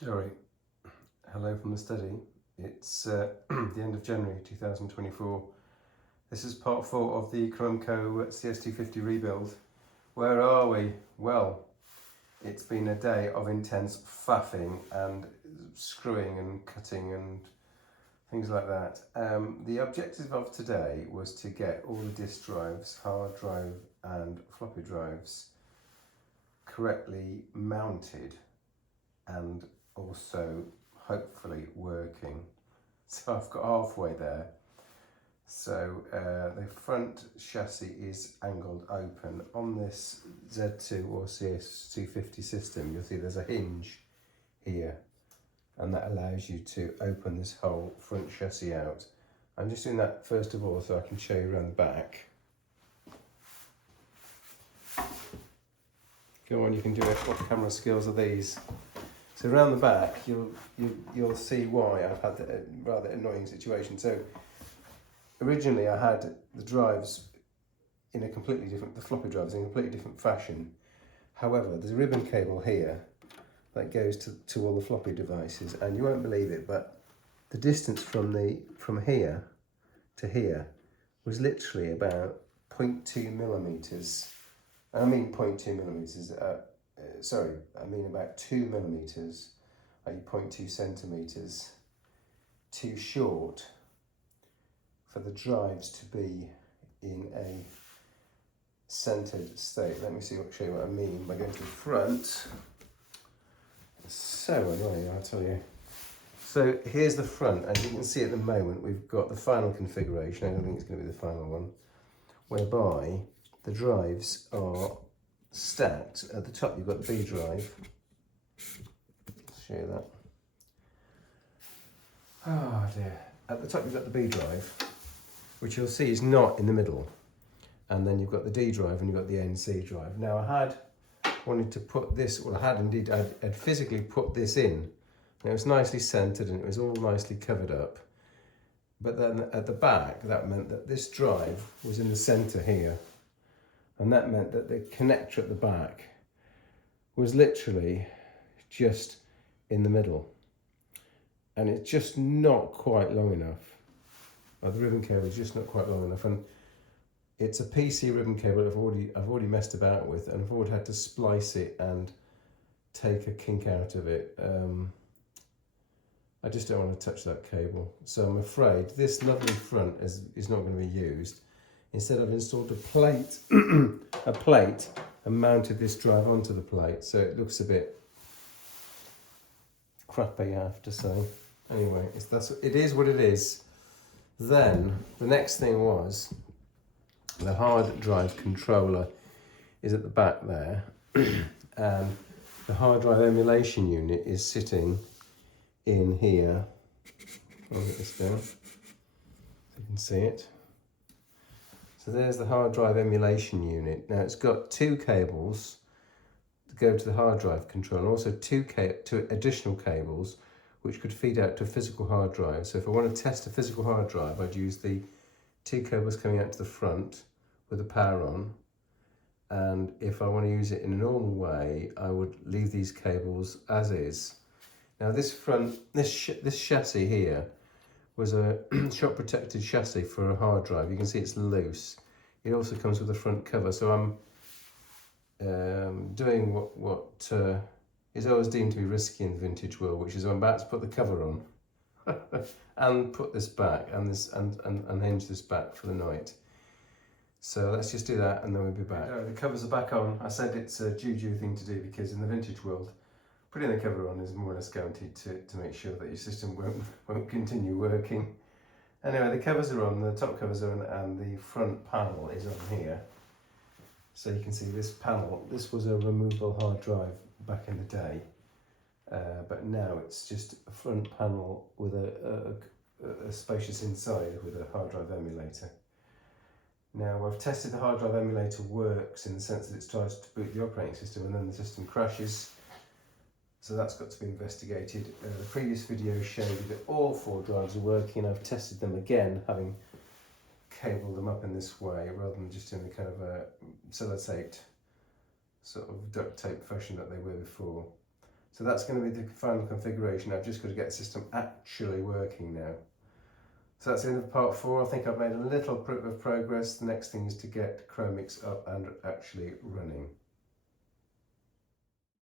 Dory, hello from the study. It's the end of January 2024. This is part 4 of the Cromemco CS250 rebuild. Where are we? Well, it's been a day of intense faffing and screwing and cutting and things like that. The objective of today was to get all the disk drives, hard drive and floppy drives correctly mounted and also hopefully working. So I've got halfway there. So the front chassis is angled open. On this Z2 or CS250 system, you'll see there's a hinge here, and that allows you to open this whole front chassis out. I'm just doing that first of all so I can show you around the back. Go on, you can do it. What camera skills are these? So around the back, you'll see why I've had a rather annoying situation. So originally I had the drives in a completely different, the floppy drives in a completely different fashion. However, there's a ribbon cable here that goes to all the floppy devices, and you won't believe it, but the distance from here to here was literally about 0.2 millimeters. And I mean 0.2 millimeters. Sorry, I mean about 2 millimeters, i.e. 0.2 centimeters, too short for the drives to be in a centered state. Let me show you what I mean by going to the front. It's so annoying, I'll tell you. So here's the front, and you can see at the moment we've got the final configuration. I don't think it's going to be the final one, whereby the drives are stacked. At the top you've got the B drive. Let's show you that. Oh dear. At the top you've got the B drive, which you'll see is not in the middle. And then you've got the D drive and you've got the NC drive. Now I had wanted to put this, well I had indeed, I'd physically put this in. And it was nicely centered and it was all nicely covered up. But then at the back, that meant that this drive was in the center here. And that meant that the connector at the back was literally just in the middle. And it's just not quite long enough. Well, the ribbon cable is just not quite long enough. And it's a PC ribbon cable I've already messed about with, and I've already had to splice it and take a kink out of it. I just don't want to touch that cable. So I'm afraid this lovely front is not going to be used. Instead, I've installed a plate, and mounted this drive onto the plate, so it looks a bit crappy, I have to say. Anyway, it is what it is. Then the next thing was the hard drive controller is at the back there, and the hard drive emulation unit is sitting in here. I'll get this down so you can see it. So there's the hard drive emulation unit. Now it's got two cables to go to the hard drive controller, and also two additional cables which could feed out to a physical hard drive. So if I want to test a physical hard drive, I'd use the two cables coming out to the front with the power on. And if I want to use it in a normal way, I would leave these cables as is. Now this chassis here was a shock protected chassis for a hard drive. You can see it's loose. It also comes with a front cover. So I'm doing what is always deemed to be risky in the vintage world, which is I'm about to put the cover on and put this back and hinge this back for the night. So let's just do that and then we'll be back. The covers are back on. I said it's a juju thing to do because in the vintage world, putting the cover on is more or less guaranteed to make sure that your system won't continue working. Anyway, the covers are on, the top covers are on, and the front panel is on here. So you can see this panel, this was a removable hard drive back in the day, but now it's just a front panel with a spacious inside with a hard drive emulator. Now I've tested the hard drive emulator works in the sense that it tries to boot the operating system and then the system crashes. So that's got to be investigated. The previous video showed that all 4 drives are working. I've tested them again, having cabled them up in this way rather than just in the kind of a sellotaped sort of duct tape fashion that they were before. So that's going to be the final configuration. I've just got to get the system actually working now. So that's the end of part 4. I think I've made a little bit of progress. The next thing is to get Cromemco up and actually running.